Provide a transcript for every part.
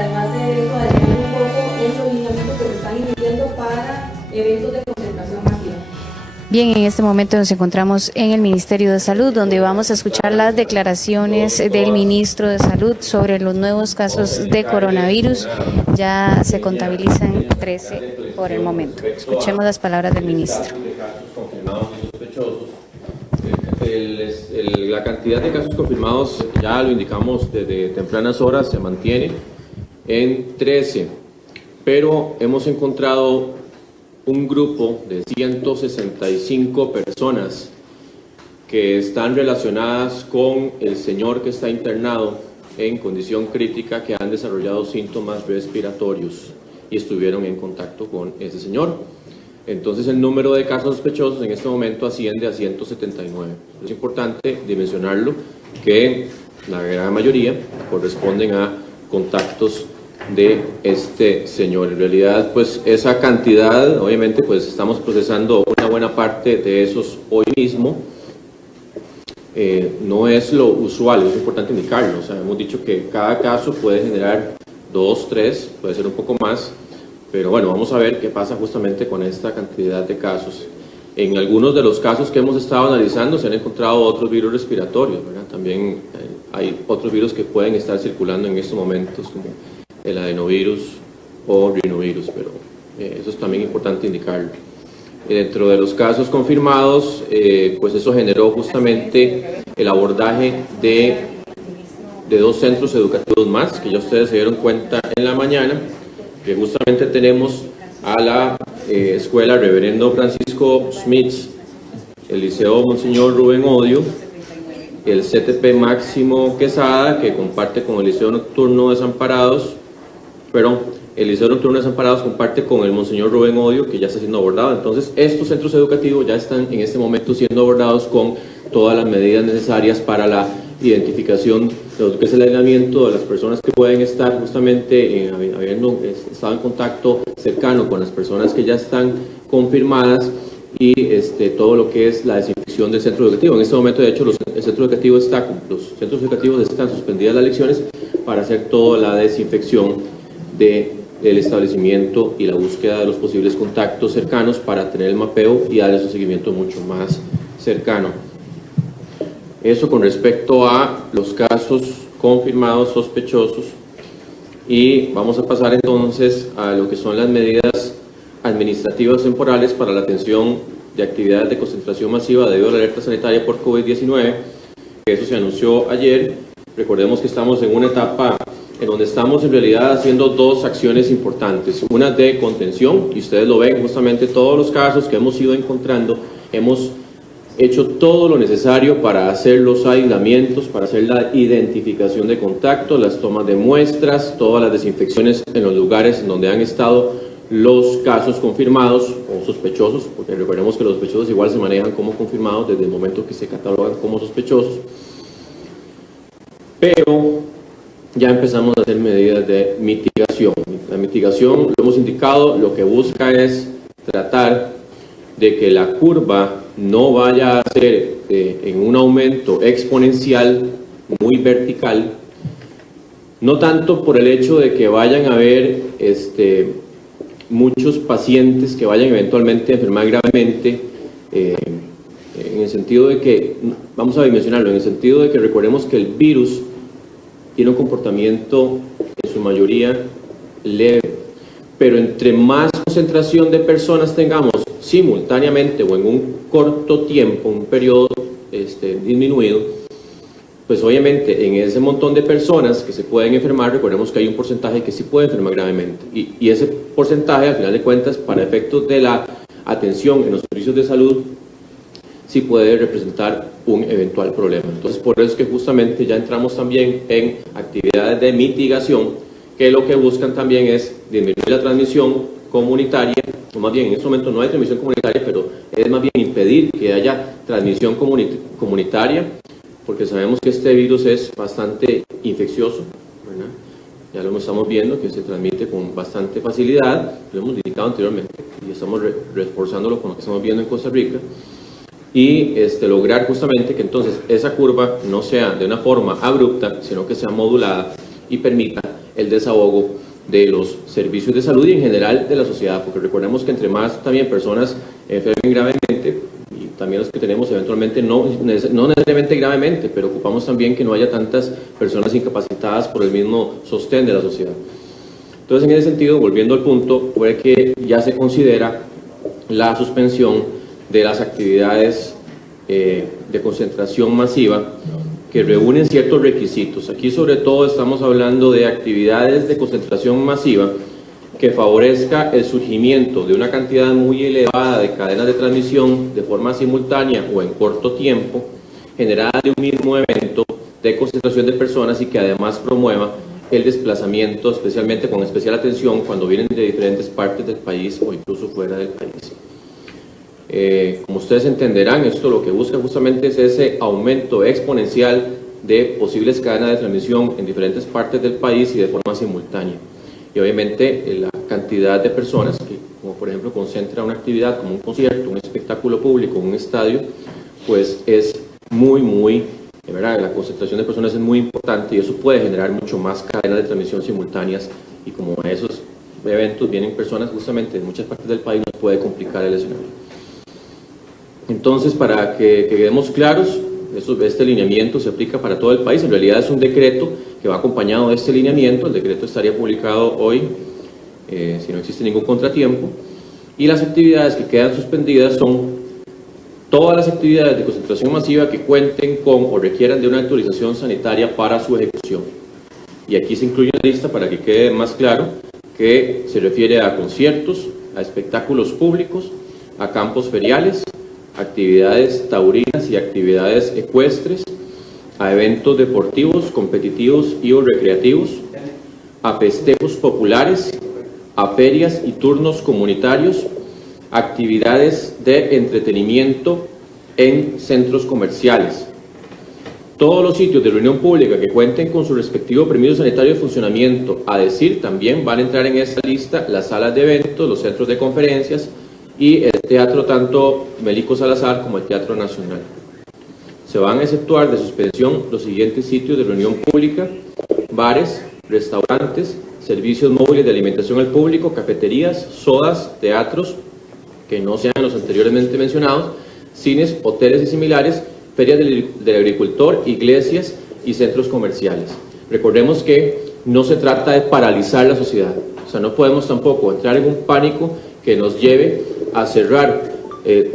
además de eso, adicionar un poco en los lineamientos que se están emitiendo para eventos de concentración masiva. Bien, en este momento nos encontramos en el Ministerio de Salud, donde vamos a escuchar las declaraciones del Ministro de Salud sobre los nuevos casos de coronavirus. Ya se contabilizan 13 por el momento. Escuchemos las palabras del Ministro. La cantidad de casos confirmados, ya lo indicamos desde tempranas horas, se mantiene en 13, pero hemos encontrado un grupo de 165 personas que están relacionadas con el señor que está internado en condición crítica, que han desarrollado síntomas respiratorios y estuvieron en contacto con ese señor. Entonces el número de casos sospechosos en este momento asciende a 179. Es importante dimensionarlo, que la gran mayoría corresponden a contactos de este señor. En realidad, pues esa cantidad, obviamente, pues estamos procesando una buena parte de esos hoy mismo. No es lo usual, es importante indicarlo. O sea, hemos dicho que cada caso puede generar 2, 3, puede ser un poco más, pero bueno, vamos a ver qué pasa justamente con esta cantidad de casos. En algunos de los casos que hemos estado analizando se han encontrado otros virus respiratorios, ¿verdad? También hay otros virus que pueden estar circulando en estos momentos, como el adenovirus o rinovirus, pero eso es también importante indicarlo. Dentro de los casos confirmados, pues eso generó justamente el abordaje de 2 centros educativos más, que ya ustedes se dieron cuenta en la mañana, que justamente tenemos a la Escuela Reverendo Francisco Smith, el Liceo Monseñor Rubén Odio, el CTP Máximo Quesada, que comparte con el Liceo Nocturno Desamparados, el Liceo Nocturno Desamparados comparte con el Monseñor Rubén Odio, que ya está siendo abordado. Entonces, estos centros educativos ya están en este momento siendo abordados con todas las medidas necesarias para la identificación de lo que es el aislamiento de las personas que pueden estar justamente habiendo estado en contacto cercano con las personas que ya están confirmadas, y todo lo que es la desinfección del centro educativo. En este momento, de hecho, los centros educativos están suspendidas las lecciones para hacer toda la desinfección del establecimiento y la búsqueda de los posibles contactos cercanos para tener el mapeo y darles un seguimiento mucho más cercano. Eso con respecto a los casos confirmados sospechosos, y vamos a pasar entonces a lo que son las medidas administrativas temporales para la atención de actividades de concentración masiva debido a la alerta sanitaria por COVID-19, que eso se anunció ayer. Recordemos que estamos en una etapa en donde estamos en realidad haciendo 2 acciones importantes, una de contención, y ustedes lo ven justamente todos los casos que hemos ido encontrando, hemos hecho todo lo necesario para hacer los aislamientos, para hacer la identificación de contactos, las tomas de muestras, todas las desinfecciones en los lugares en donde han estado los casos confirmados o sospechosos, porque recordemos que los sospechosos igual se manejan como confirmados desde el momento que se catalogan como sospechosos, pero ya empezamos a hacer medidas de mitigación. La mitigación, lo hemos indicado, lo que busca es tratar de que la curva no vaya a ser en un aumento exponencial muy vertical, no tanto por el hecho de que vayan a haber muchos pacientes que vayan eventualmente a enfermar gravemente, en el sentido de que, vamos a dimensionarlo, en el sentido de que recordemos que el virus tiene un comportamiento en su mayoría leve, pero entre más concentración de personas tengamos simultáneamente o en un corto tiempo, un periodo disminuido, pues obviamente en ese montón de personas que se pueden enfermar, recordemos que hay un porcentaje que sí puede enfermar gravemente, y ese porcentaje, al final de cuentas, para efectos de la atención en los servicios de salud, sí puede representar un eventual problema. Entonces, por eso es que justamente ya entramos también en actividades de mitigación, que lo que buscan también es disminuir la transmisión comunitaria, o más bien en este momento no hay transmisión comunitaria, pero es más bien impedir que haya transmisión comunitaria, porque sabemos que este virus es bastante infeccioso, ¿verdad? Ya lo estamos viendo, que se transmite con bastante facilidad, lo hemos indicado anteriormente, y estamos reforzándolo con lo que estamos viendo en Costa Rica, y lograr justamente que entonces esa curva no sea de una forma abrupta, sino que sea modulada y permita el desahogo de los servicios de salud y en general de la sociedad, porque recordemos que entre más también personas enfermen gravemente, y también los que tenemos eventualmente no necesariamente gravemente, pero ocupamos también que no haya tantas personas incapacitadas por el mismo sostén de la sociedad. Entonces, en ese sentido, volviendo al punto, fue que ya se considera la suspensión de las actividades de concentración masiva que reúnen ciertos requisitos. Aquí sobre todo estamos hablando de actividades de concentración masiva que favorezca el surgimiento de una cantidad muy elevada de cadenas de transmisión de forma simultánea o en corto tiempo, generada de un mismo evento de concentración de personas y que además promueva el desplazamiento, especialmente con especial atención cuando vienen de diferentes partes del país o incluso fuera del país. Como ustedes entenderán, esto lo que busca justamente es ese aumento exponencial de posibles cadenas de transmisión en diferentes partes del país y de forma simultánea. Y obviamente la cantidad de personas que, como por ejemplo, concentra una actividad como un concierto, un espectáculo público, un estadio, pues es muy, ¿verdad? La concentración de personas es muy importante y eso puede generar mucho más cadenas de transmisión simultáneas y como a esos eventos vienen personas justamente de muchas partes del país, nos puede complicar el escenario. Entonces, para que quedemos claros, este lineamiento se aplica para todo el país. En realidad es un decreto que va acompañado de este lineamiento. El decreto estaría publicado hoy, si no existe ningún contratiempo. Y las actividades que quedan suspendidas son todas las actividades de concentración masiva que cuenten con o requieran de una autorización sanitaria para su ejecución. Y aquí se incluye una lista para que quede más claro que se refiere a conciertos, a espectáculos públicos, a campos feriales, actividades taurinas y actividades ecuestres, a eventos deportivos, competitivos y o recreativos, a festejos populares, a ferias y turnos comunitarios, actividades de entretenimiento en centros comerciales. Todos los sitios de reunión pública que cuenten con su respectivo permiso sanitario de funcionamiento, a decir, también van a entrar en esta lista las salas de eventos, los centros de conferencias, y el teatro tanto Melico Salazar como el Teatro Nacional. Se van a exceptuar de suspensión los siguientes sitios de reunión pública: bares, restaurantes, servicios móviles de alimentación al público, cafeterías, sodas, teatros, que no sean los anteriormente mencionados, cines, hoteles y similares, ferias del agricultor, iglesias y centros comerciales. Recordemos que no se trata de paralizar la sociedad, o sea, no podemos tampoco entrar en un pánico que nos lleve a cerrar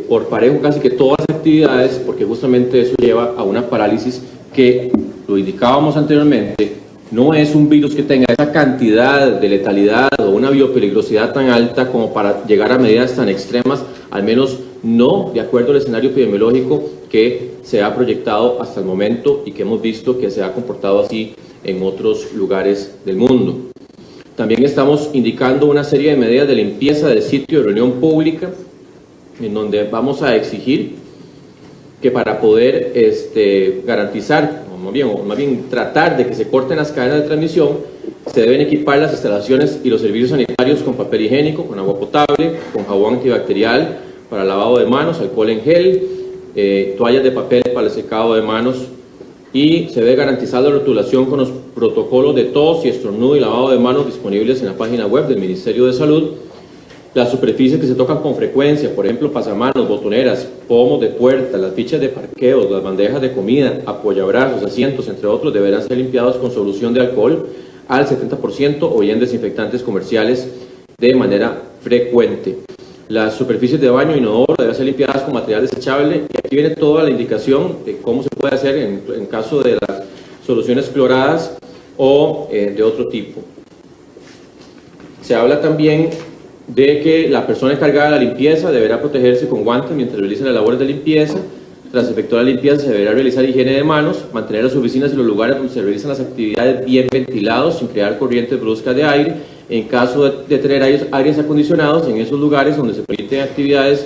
por parejo casi que todas las actividades, porque justamente eso lleva a una parálisis que, lo indicábamos anteriormente, no es un virus que tenga esa cantidad de letalidad o una biopeligrosidad tan alta como para llegar a medidas tan extremas, al menos no de acuerdo al escenario epidemiológico que se ha proyectado hasta el momento y que hemos visto que se ha comportado así en otros lugares del mundo. También estamos indicando una serie de medidas de limpieza del sitio de reunión pública, en donde vamos a exigir que para poder garantizar, o más bien tratar de que se corten las cadenas de transmisión, se deben equipar las instalaciones y los servicios sanitarios con papel higiénico, con agua potable, con jabón antibacterial para lavado de manos, alcohol en gel, toallas de papel para el secado de manos, y se debe garantizar la rotulación con los protocolos de tos y estornudo y lavado de manos disponibles en la página web del Ministerio de Salud. Las superficies que se tocan con frecuencia, por ejemplo, pasamanos, botoneras, pomos de puerta, las fichas de parqueo, las bandejas de comida, apoyabrazos, asientos, entre otros, deberán ser limpiados con solución de alcohol al 70% o bien desinfectantes comerciales de manera frecuente. Las superficies de baño e inodoro deben ser limpiadas con material desechable, y aquí viene toda la indicación de cómo se puede hacer en caso de las soluciones cloradas o de otro tipo. Se habla también de que la persona encargada de la limpieza deberá protegerse con guantes mientras realiza las labores de limpieza. Tras efectuar la limpieza se deberá realizar higiene de manos, mantener las oficinas y los lugares donde se realizan las actividades bien ventilados sin crear corrientes bruscas de aire. En caso de tener aires acondicionados en esos lugares donde se permiten actividades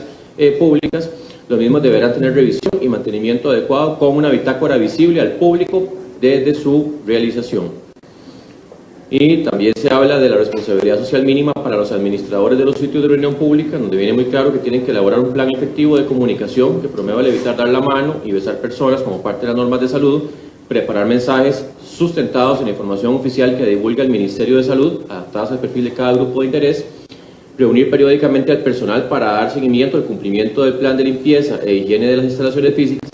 públicas, los mismos deberán tener revisión y mantenimiento adecuado con una bitácora visible al público desde su realización. Y también se habla de la responsabilidad social mínima para los administradores de los sitios de reunión pública, donde viene muy claro que tienen que elaborar un plan efectivo de comunicación que promueva el evitar dar la mano y besar personas como parte de las normas de salud, preparar mensajes sustentados en la información oficial que divulga el Ministerio de Salud, adaptadas al perfil de cada grupo de interés, reunir periódicamente al personal para dar seguimiento al cumplimiento del plan de limpieza e higiene de las instalaciones físicas,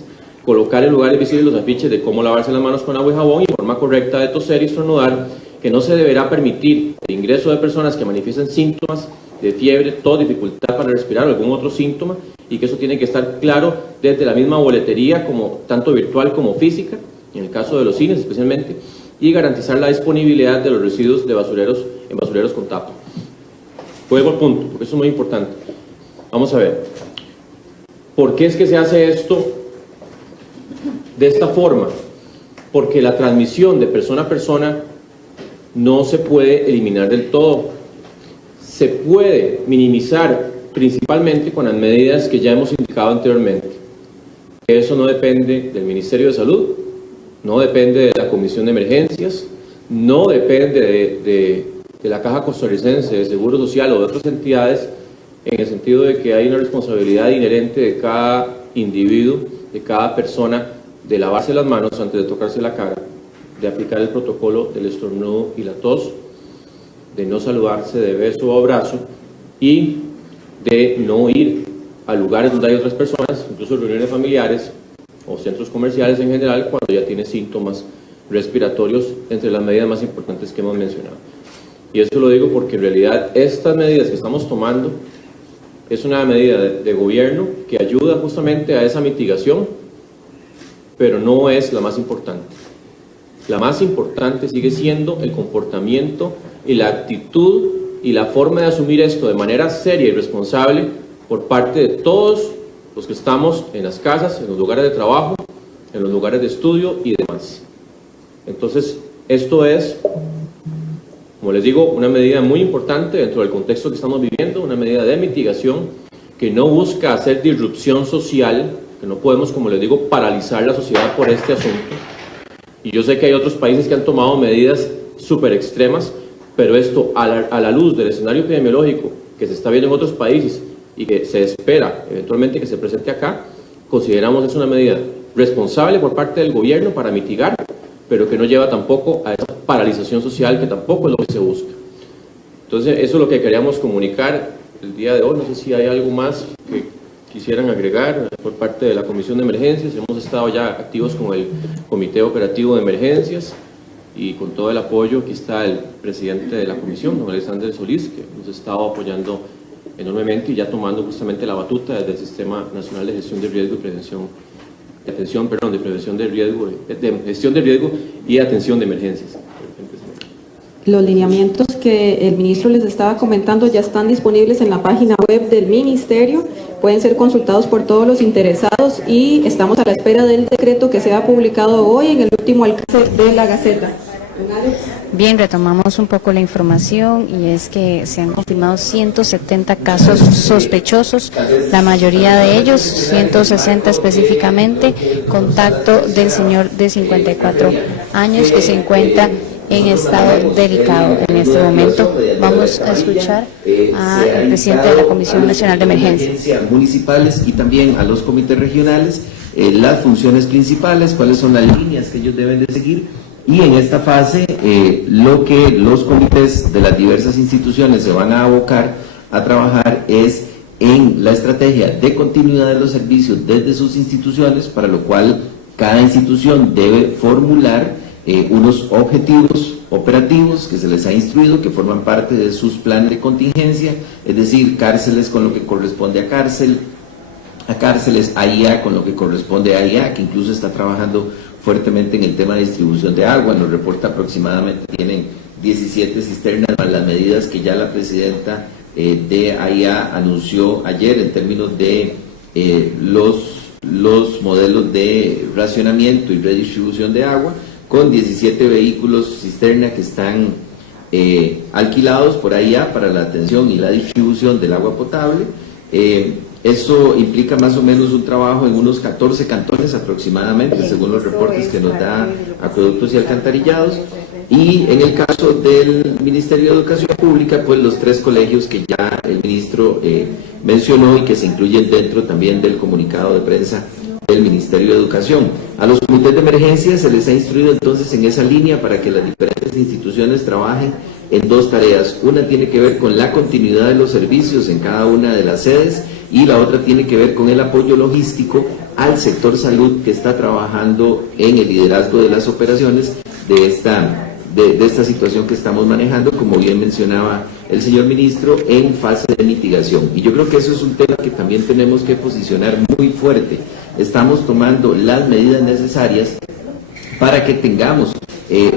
colocar en lugares visibles los afiches de cómo lavarse las manos con agua y jabón y forma correcta de toser y estornudar, que no se deberá permitir el ingreso de personas que manifiesten síntomas de fiebre, tos, dificultad para respirar o algún otro síntoma, y que eso tiene que estar claro desde la misma boletería, como tanto virtual como física, en el caso de los cines especialmente, y garantizar la disponibilidad de los residuos de basureros en basureros con tapa. Vuelvo al punto, porque eso es muy importante. Vamos a ver, ¿por qué es que se hace esto de esta forma? Porque la transmisión de persona a persona no se puede eliminar del todo. Se puede minimizar principalmente con las medidas que ya hemos indicado anteriormente. Eso no depende del Ministerio de Salud, no depende de la Comisión de Emergencias, no depende de la Caja Costarricense de Seguro Social o de otras entidades, en el sentido de que hay una responsabilidad inherente de cada individuo, de cada persona, de lavarse las manos antes de tocarse la cara, de aplicar el protocolo del estornudo y la tos, de no saludarse de beso o abrazo y de no ir a lugares donde hay otras personas, incluso reuniones familiares o centros comerciales en general, cuando ya tiene síntomas respiratorios, entre las medidas más importantes que hemos mencionado. Y eso lo digo porque en realidad estas medidas que estamos tomando es una medida de gobierno que ayuda justamente a esa mitigación, pero no es la más importante. La más importante sigue siendo el comportamiento y la actitud y la forma de asumir esto de manera seria y responsable por parte de todos los que estamos en las casas, en los lugares de trabajo, en los lugares de estudio y demás. Entonces, esto es, como les digo, una medida muy importante dentro del contexto que estamos viviendo, una medida de mitigación que no busca hacer disrupción social, que no podemos, como les digo, paralizar la sociedad por este asunto. Y yo sé que hay otros países que han tomado medidas súper extremas, pero esto, a la luz del escenario epidemiológico que se está viendo en otros países y que se espera eventualmente que se presente acá, consideramos es una medida responsable por parte del gobierno para mitigar, pero que no lleva tampoco a esa paralización social que tampoco es lo que se busca. Entonces, eso es lo que queríamos comunicar el día de hoy. No sé si hay algo más que quisieran agregar por parte de la Comisión de Emergencias. Hemos estado ya activos con el Comité Operativo de Emergencias y con todo el apoyo. Aquí está el presidente de la comisión, don Alexander Solís, que nos ha estado apoyando enormemente y ya tomando justamente la batuta desde el Sistema Nacional de Gestión de Riesgo y Prevención, de prevención de riesgo, de gestión de riesgo y atención de emergencias. Los lineamientos que el ministro les estaba comentando ya están disponibles en la página web del ministerio, pueden ser consultados por todos los interesados y estamos a la espera del decreto que sea publicado hoy en el último alcance de la Gaceta. Bien, retomamos un poco la información y es que se han confirmado 170 casos sospechosos, la mayoría de ellos, 160 específicamente, contacto del señor de 54 años que se encuentra en estado delicado en este momento. Vamos a escuchar al presidente de la Comisión Nacional de Emergencias. Municipales y también a los comités regionales, las funciones principales, cuáles son las líneas que ellos deben de seguir. Y en esta fase, lo que los comités de las diversas instituciones se van a abocar a trabajar es en la estrategia de continuidad de los servicios desde sus instituciones, para lo cual cada institución debe formular unos objetivos operativos que se les ha instruido, que forman parte de sus planes de contingencia, es decir, cárceles con lo que corresponde a cárceles, AIA con lo que corresponde a AIA, que incluso está trabajando fuertemente en el tema de distribución de agua. Nos reporta aproximadamente tienen 17 cisternas, más las medidas que ya la presidenta de AIA anunció ayer en términos de los modelos de racionamiento y redistribución de agua, con 17 vehículos cisterna que están alquilados por AIA para la atención y la distribución del agua potable. Eso implica más o menos un trabajo en unos 14 cantones aproximadamente, según los reportes que nos da Acueductos y Alcantarillados. Y en el caso del Ministerio de Educación Pública, pues los 3 colegios que ya el ministro mencionó y que se incluyen dentro también del comunicado de prensa del Ministerio de Educación. A los comités de emergencia se les ha instruido entonces en esa línea para que las diferentes instituciones trabajen en dos tareas. Una tiene que ver con la continuidad de los servicios en cada una de las sedes y la otra tiene que ver con el apoyo logístico al sector salud que está trabajando en el liderazgo de las operaciones de esta situación que estamos manejando, como bien mencionaba el señor ministro, en fase de mitigación. Y yo creo que eso es un tema que también tenemos que posicionar muy fuerte. Estamos tomando las medidas necesarias para que tengamos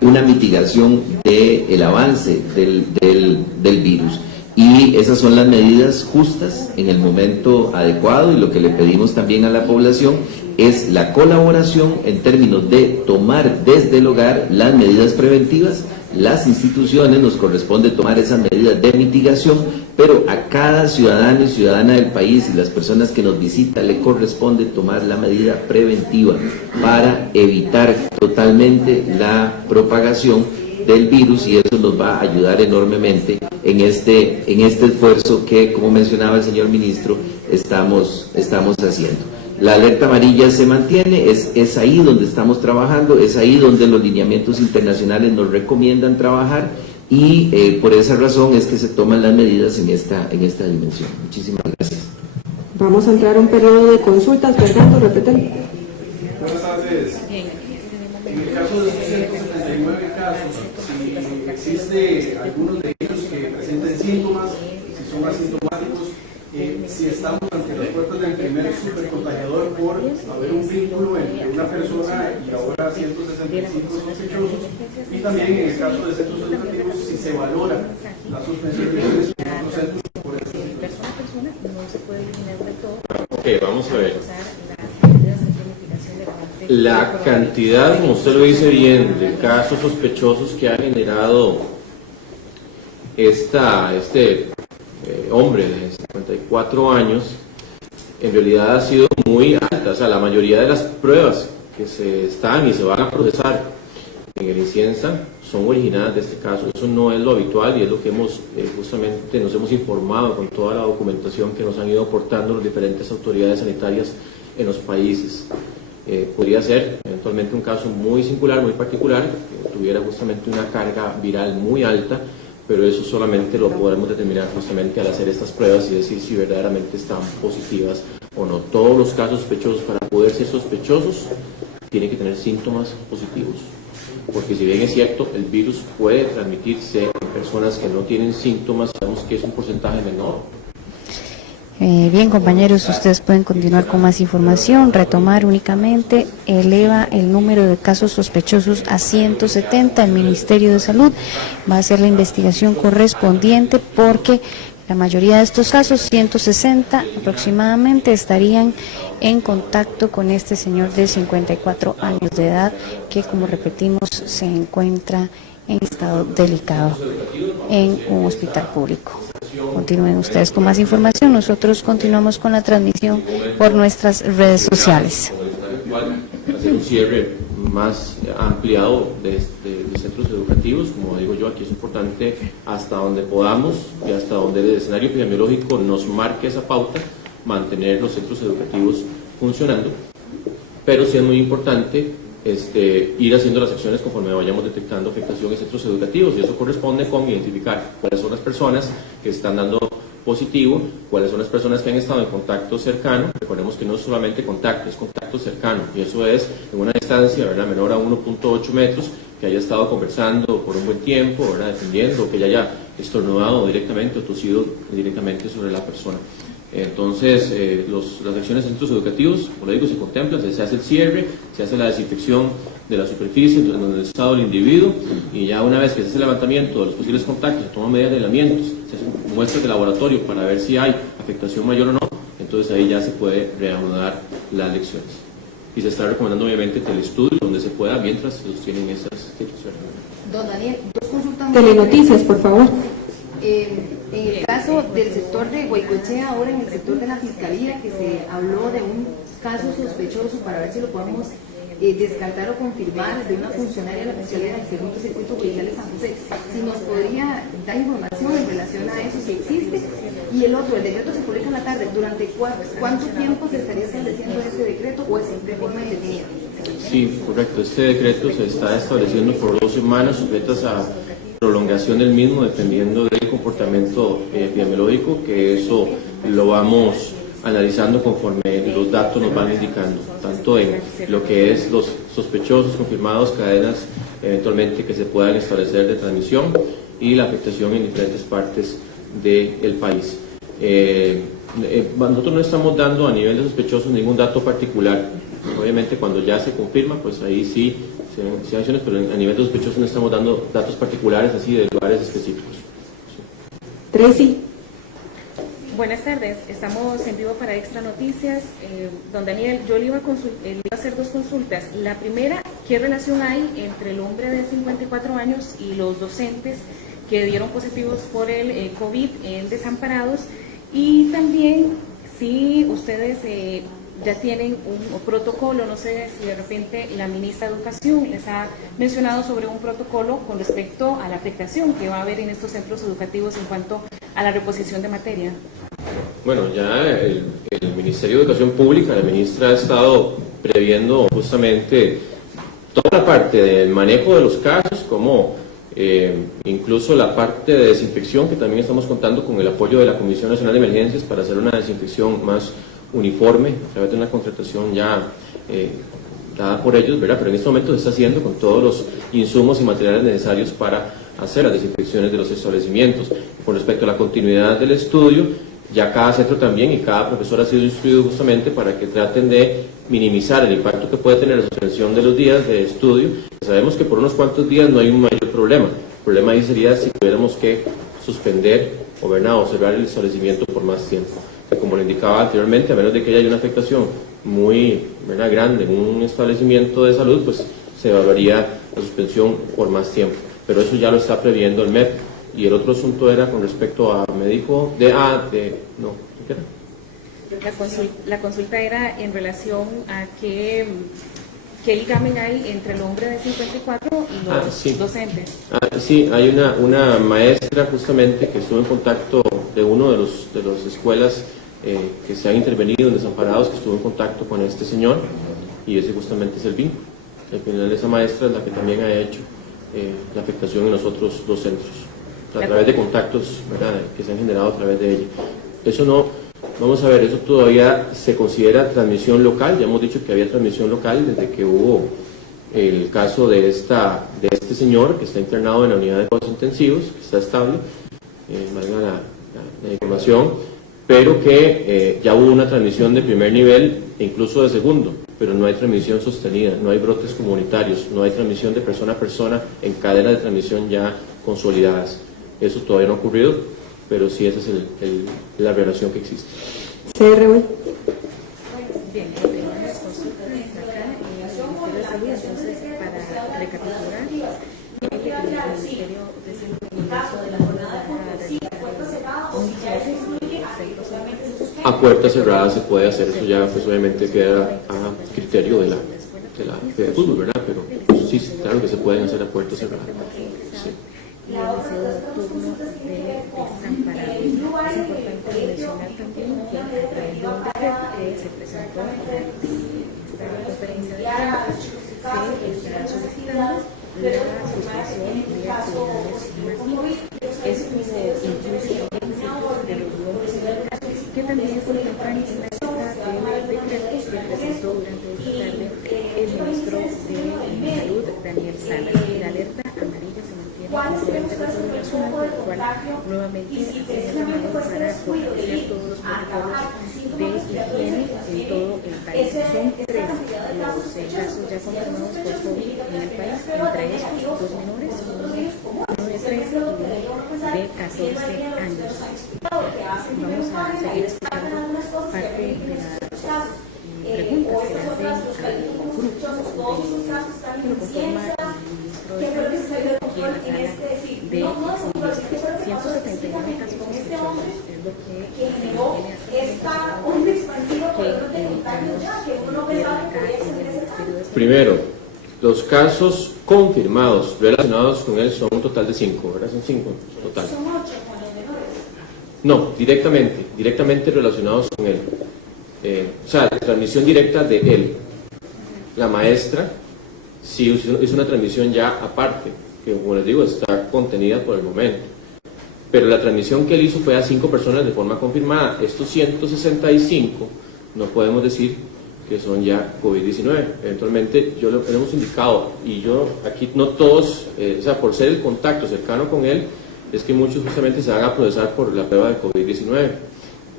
una mitigación del avance del virus. Y esas son las medidas justas en el momento adecuado, y lo que le pedimos también a la población es la colaboración en términos de tomar desde el hogar las medidas preventivas. Las instituciones nos corresponde tomar esas medidas de mitigación, pero a cada ciudadano y ciudadana del país y las personas que nos visitan le corresponde tomar la medida preventiva para evitar totalmente la propagación del virus, y eso nos va a ayudar enormemente en este esfuerzo que, como mencionaba el señor ministro, estamos haciendo. La alerta amarilla se mantiene, es ahí donde estamos trabajando, es ahí donde los lineamientos internacionales nos recomiendan trabajar, y por esa razón es que se toman las medidas en esta dimensión. Muchísimas gracias. Vamos a entrar a un periodo de consultas. Fernando, repítelo. Buenas tardes. En el caso de esos 179 casos, si existe algunos de ellos que presenten síntomas, si son asintomáticos, si estamos ante las puertas del primer supercontagiador por haber un vínculo entre una persona y ahora 165 sospechosos, y también en el caso de centros educativos, si se valora la suspensión de los centros por esta situación. Ok, vamos a ver. La cantidad, como usted lo dice bien, de casos sospechosos que ha generado este hombre de 54 años, en realidad ha sido muy alta. O sea, la mayoría de las pruebas que se están y se van a procesar en el INCIENSA son originadas de este caso. Eso no es lo habitual, y es lo que justamente nos hemos informado con toda la documentación que nos han ido aportando las diferentes autoridades sanitarias en los países. Podría ser eventualmente un caso muy singular, muy particular, que tuviera justamente una carga viral muy alta, pero eso solamente lo podremos determinar justamente al hacer estas pruebas y decir si verdaderamente están positivas o no. Todos los casos sospechosos, para poder ser sospechosos, tienen que tener síntomas positivos, porque si bien es cierto, el virus puede transmitirse en personas que no tienen síntomas, sabemos que es un porcentaje menor. Bien, compañeros, ustedes pueden continuar con más información. Retomar únicamente, eleva el número de casos sospechosos a 170. El Ministerio de Salud va a hacer la investigación correspondiente, porque la mayoría de estos casos, 160 aproximadamente, estarían en contacto con este señor de 54 años de edad, que, como repetimos, se encuentra en estado delicado en un hospital público. Continúen ustedes con más información. Nosotros continuamos con la transmisión por nuestras redes sociales. Hacer un cierre más ampliado de centros educativos, como digo yo, aquí es importante hasta donde podamos y hasta donde el escenario epidemiológico nos marque esa pauta, mantener los centros educativos funcionando, pero sí es muy importante ir haciendo las acciones conforme vayamos detectando afectación en centros educativos, y eso corresponde con identificar cuáles son las personas que están dando positivo, cuáles son las personas que han estado en contacto cercano. Recordemos que no es solamente contacto, es contacto cercano, y eso es en una distancia, ¿verdad?, menor a 1.8 metros, que haya estado conversando por un buen tiempo, ¿verdad?, dependiendo, que ya haya estornudado directamente o tosido directamente sobre la persona. Entonces, las acciones en centros educativos, como le digo, se contemplan, se hace el cierre, se hace la desinfección de la superficie en donde está estado el individuo, y ya una vez que se hace el levantamiento de los posibles contactos, se toman medidas de aislamientos, se hacen muestras de laboratorio para ver si hay afectación mayor o no. Entonces ahí ya se puede reanudar las lecciones. Y se está recomendando obviamente telestudio donde se pueda mientras se sostienen esas situaciones. Don Daniel, dos consultas. Telenoticias, por favor. En el caso del sector de Guaycochea, ahora en el sector de la Fiscalía, que se habló de un caso sospechoso, para ver si lo podemos descartar o confirmar de una funcionaria de la Fiscalía del Segundo Circuito Judicial de San José. Si nos podría dar información en relación a eso, si existe. Y el otro, el decreto se publica en la tarde. ¿Durante cuánto tiempo se estaría estableciendo ese decreto o es de forma indefinida? Sí, correcto. Este decreto se está estableciendo por 2 semanas, sujetas a prolongación del mismo, dependiendo del comportamiento epidemiológico, que eso lo vamos analizando conforme los datos nos van indicando, tanto en lo que es los sospechosos, confirmados, cadenas eventualmente que se puedan establecer de transmisión y la afectación en diferentes partes del país. Nosotros no estamos dando a nivel de sospechosos ningún dato particular. Obviamente cuando ya se confirma, pues ahí sí se acciones, pero a nivel de sospechosos no estamos dando datos particulares así de lugares específicos. Tracy. Buenas tardes, estamos en vivo para Extra Noticias. Don Daniel, yo le iba a hacer 2 consultas. La primera, ¿qué relación hay entre el hombre de 54 años y los docentes que dieron positivos por el COVID en Desamparados? Y también, si ustedes ya tienen un protocolo, no sé si de repente la ministra de Educación les ha mencionado sobre un protocolo con respecto a la afectación que va a haber en estos centros educativos en cuanto a la reposición de materia. Bueno, ya el Ministerio de Educación Pública, la ministra ha estado previendo justamente toda la parte del manejo de los casos, como incluso la parte de desinfección, que también estamos contando con el apoyo de la Comisión Nacional de Emergencias para hacer una desinfección más uniforme a través de una contratación ya dada por ellos, ¿verdad? Pero en este momento se está haciendo con todos los insumos y materiales necesarios para hacer las desinfecciones de los establecimientos. Con respecto a la continuidad del estudio, ya cada centro también y cada profesor ha sido instruido justamente para que traten de minimizar el impacto que puede tener la suspensión de los días de estudio. Sabemos que por unos cuantos días no hay un mayor problema. El problema ahí sería si tuviéramos que suspender o cerrar el establecimiento por más tiempo. Como le indicaba anteriormente, a menos de que haya una afectación muy grande en un establecimiento de salud, pues se evaluaría la suspensión por más tiempo. Pero eso ya lo está previendo el MEP. Y el otro asunto era con respecto a, me dijo, ¿qué era? La consulta era en relación a qué ligamen hay entre el hombre de 54 y los docentes. Sí, hay una maestra justamente que estuvo en contacto de uno de las escuelas que se han intervenido en Desamparados, que estuvo en contacto con este señor, y ese justamente es el vínculo. Al final esa maestra es la que también ha hecho la afectación en los otros 2 centros, a través de contactos, ¿verdad?, que se han generado a través de ella. Eso no, vamos a ver, eso todavía se considera transmisión local. Ya hemos dicho que había transmisión local desde que hubo el caso de este señor que está internado en la unidad de cuidados intensivos, que está estable, valga la información, pero que ya hubo una transmisión de primer nivel e incluso de segundo, pero no hay transmisión sostenida, no hay brotes comunitarios, no hay transmisión de persona a persona en cadenas de transmisión ya consolidadas. Eso todavía no ha ocurrido, pero sí esa es la relación que existe. CRB. Bien, tenemos consultas acá en el Ministerio de Salud. Entonces, para recapitular, el Ministerio de Salud de la jornada a puerta cerrada se puede hacer, eso ya pues obviamente queda a criterio de la fútbol, ¿verdad? Pero sí, claro que se pueden hacer a puerta cerrada. Sí. La turno de Desamparados. Es importante mencionar también que a través de un decreto que se presentó en esta conferencia de prensa, se está solicitando la suspensión de actividades masivas. Esto incluye de los nuevos que también se encuentran en la lista de decretos que presentó durante esta tarde el ministro de Salud, Daniel Salas. La alerta amarilla se mantiene en el territorio nacional, por lo cual nuevamente se ha llamado para fortalecer todos los protocolos de higiene en todo el país. Son 13 los casos ya confirmados por COVID en el país, entre ellos 2 menores, uno de 13 y uno de 14 años. Vamos a seguir escuchando parte de las preguntas que le hacen al grupo que lo conforma el ministro de Salud aquí en la sala de exhibición. 179 casos sospechosos es lo que generó un expansivo que uno pensaría que uno acá en el Ministerio de Salud. Primero, los casos confirmados relacionados con él son un total de 5, ¿verdad? Son 5 total. ¿Son 8 con los menores? No, directamente relacionados con él. O sea, la transmisión directa de él. La maestra sí hizo una transmisión ya aparte, que como les digo, está contenida por el momento. Pero la transmisión que él hizo fue a 5 personas de forma confirmada. Estos 165 no podemos decir que son ya COVID-19. Eventualmente yo lo hemos indicado, y yo aquí no todos, o sea, por ser el contacto cercano con él, es que muchos justamente se van a procesar por la prueba de COVID-19.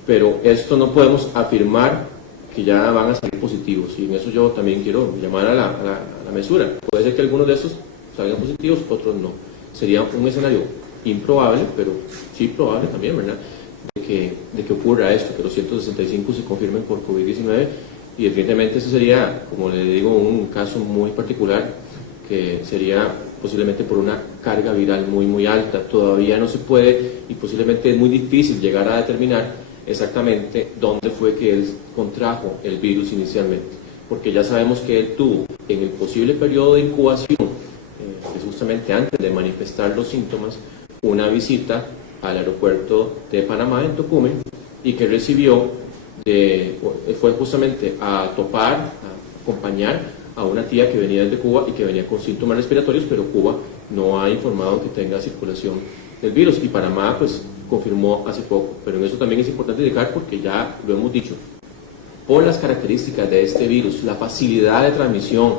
Pero esto no podemos afirmar que ya van a salir positivos, y en eso yo también quiero llamar a la mesura. Puede ser que algunos de estos salgan positivos, otros no. Sería un escenario improbable, pero sí probable también, ¿verdad?, de que ocurra esto, que los 165 se confirmen por COVID-19, y evidentemente ese sería, como le digo, un caso muy particular, que sería posiblemente por una carga viral muy alta. Todavía no se puede, y posiblemente es muy difícil llegar a determinar exactamente dónde fue que él contrajo el virus inicialmente, porque ya sabemos que él tuvo en el posible periodo de incubación, que es justamente antes de manifestar los síntomas, una visita al aeropuerto de Panamá en Tocumen, y que recibió, fue justamente a topar, a acompañar a una tía que venía desde Cuba y que venía con síntomas respiratorios, pero Cuba no ha informado que tenga circulación del virus, y Panamá pues confirmó hace poco. Pero en eso también es importante indicar, porque ya lo hemos dicho, por las características de este virus, la facilidad de transmisión,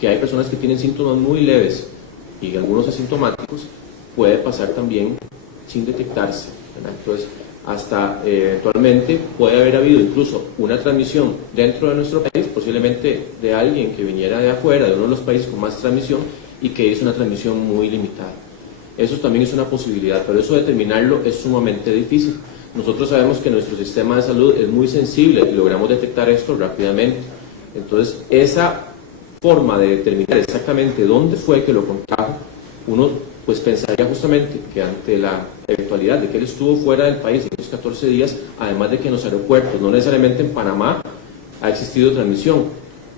que hay personas que tienen síntomas muy leves y algunos asintomáticos, puede pasar también sin detectarse, ¿verdad? Entonces, hasta actualmente puede haber habido incluso una transmisión dentro de nuestro país, posiblemente de alguien que viniera de afuera, de uno de los países con más transmisión, y que hizo una transmisión muy limitada. Eso también es una posibilidad, pero eso determinarlo es sumamente difícil. Nosotros sabemos que nuestro sistema de salud es muy sensible y logramos detectar esto rápidamente. Entonces, esa forma de determinar exactamente dónde fue que lo contrajo, uno pues pensaría justamente que ante la eventualidad de que él estuvo fuera del país en esos 14 días, además de que en los aeropuertos, no necesariamente en Panamá, ha existido transmisión,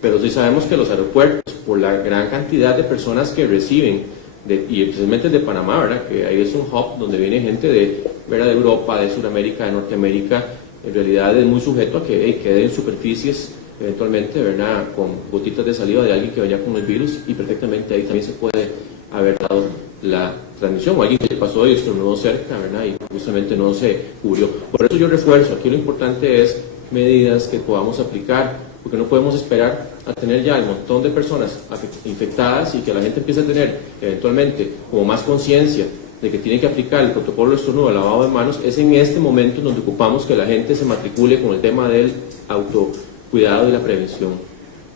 pero sí sabemos que los aeropuertos, por la gran cantidad de personas que reciben, y especialmente de Panamá, ¿verdad?, que ahí es un hub donde viene gente ¿verdad?, de Europa, de Sudamérica, de Norteamérica, en realidad es muy sujeto a que quede en superficies eventualmente, ¿verdad?, con gotitas de saliva de alguien que vaya con el virus, y perfectamente ahí también se puede haber dado la transmisión, o alguien que pasó y estornudó cerca, ¿verdad?, y justamente no se cubrió. Por eso yo refuerzo, aquí lo importante es medidas que podamos aplicar, porque no podemos esperar a tener ya el montón de personas infectadas y que la gente empiece a tener eventualmente como más conciencia de que tiene que aplicar el protocolo de estornudo, el lavado de manos. Es en este momento en donde ocupamos que la gente se matricule con el tema del autocuidado y la prevención.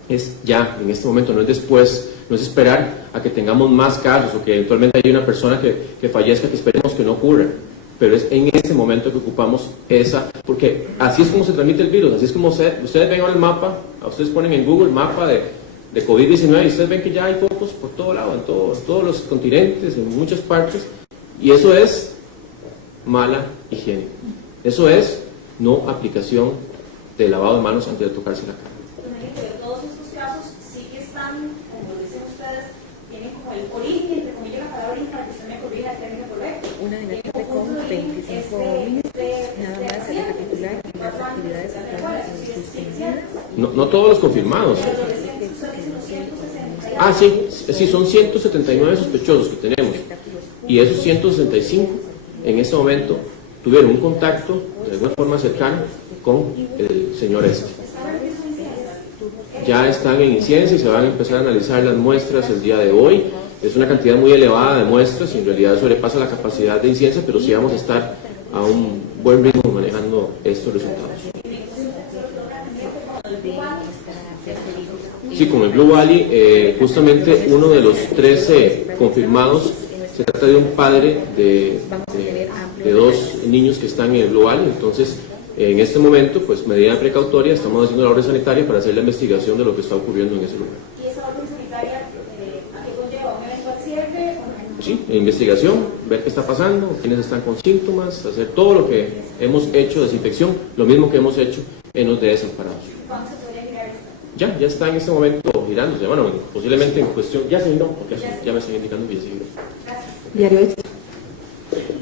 Es ya, en este momento, no es después, no es esperar a que tengamos más casos o que eventualmente haya una persona que fallezca, que esperemos que no ocurra, pero es en este momento que ocupamos esa, porque así es como se transmite el virus, así es como ustedes ven ahora el mapa, ustedes ponen en Google mapa de COVID-19 y ustedes ven que ya hay focos por todo lado, en todos los continentes, en muchas partes, y eso es mala higiene, eso es no aplicación de lavado de manos antes de tocarse la cara. Todos estos casos sí que están, como dicen ustedes, tienen como el origen, entre comillas, la palabra origen, para que usted me corrija el término correcto. Una de las tarde con 25 niños, nada más a recapitular las actividades que están suspendidas. No todos los confirmados. Sí, son 179 sospechosos que tenemos, y esos 165 en este momento tuvieron un contacto de alguna forma cercana con el señor este. Ya están en incidencia y se van a empezar a analizar las muestras el día de hoy. Es una cantidad muy elevada de muestras y en realidad sobrepasa la capacidad de incidencia, pero sí vamos a estar a un buen ritmo manejando estos resultados. Sí, con el Blue Valley, justamente uno de los 13 confirmados se trata de un padre de 2 niños que están en el Blue Valley. Entonces, en este momento, pues medida precautoria, estamos haciendo la orden sanitaria para hacer la investigación de lo que está ocurriendo en ese lugar. ¿Y esa orden sanitaria a qué conlleva? ¿Un eventual cierre? Sí, investigación, ver qué está pasando, quiénes están con síntomas, hacer todo lo que hemos hecho, desinfección, lo mismo que hemos hecho en los desamparados. ¿Cuándo se podría llegar a esto? Ya está en este momento seguido girándose. Bueno, posiblemente en cuestión, ya se giró, porque ya me están indicando que ya se giró. Diario Extra.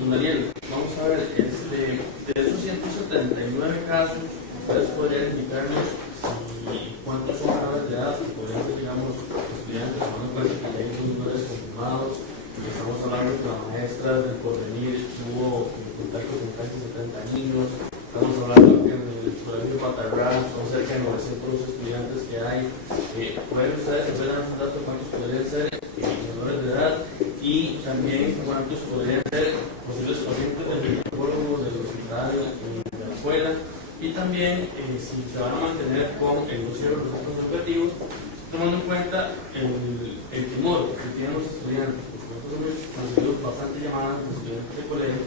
Don Daniel, vamos a ver, de esos 179 casos, ¿ustedes podrían indicarnos cuántos son menores de edad? Podrían ser, digamos, estudiantes, tomando en cuenta que ya hay menores confirmados, y estamos hablando de la maestra del Porvenir tuvo contacto con casi 70 niños, estamos hablando que en el colegio Patarrá son cerca de 900 estudiantes que hay. ¿Pueden ustedes dar un dato de cuántos podrían ser menores de edad? Y también cuántos podrían ser posibles pacientes del ginecólogo, del hospital, de la escuela, y también si se van a mantener con el uso de los centros educativos, tomando en cuenta el temor que tienen los estudiantes. Nosotros hemos recibido bastante llamadas de estudiantes de colegio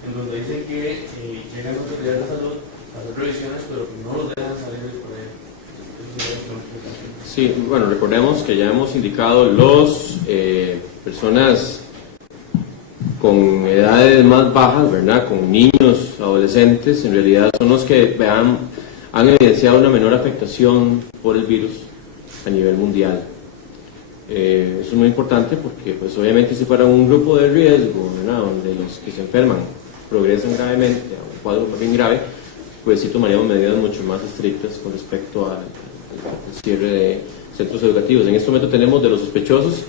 en donde dicen que llegan a autoridades de salud a hacer revisiones, pero que no los dejan salir del colegio. Sí, bueno, recordemos que ya hemos indicado los personas con edades más bajas, ¿verdad? Con niños, adolescentes, en realidad son los que han evidenciado una menor afectación por el virus a nivel mundial. Eso es muy importante porque, pues, obviamente, si fuera un grupo de riesgo, ¿verdad?, donde los que se enferman progresan gravemente a un cuadro más bien grave, pues sí tomaríamos medidas mucho más estrictas con respecto al cierre de centros educativos. En este momento tenemos de los sospechosos,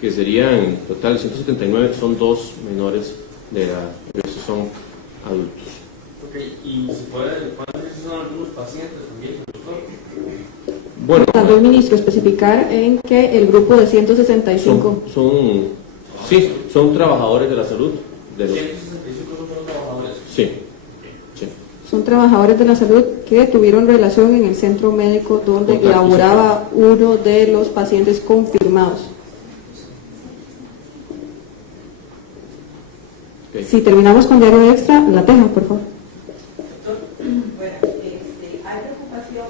que serían en total 179, son 2 menores de edad, el resto son adultos. Ok, y se puede, ¿cuántos son algunos pacientes también, doctor? Bueno, Mandó el ministro especificar en que el grupo de 165 son trabajadores de la salud. De los, 165 son trabajadores. sí, sí. son trabajadores de la salud que tuvieron relación en el centro médico donde Contacto, laboraba uno de los pacientes confirmados. Okay. Si terminamos con Diario Extra, la teja, por favor. Bueno, hay preocupación,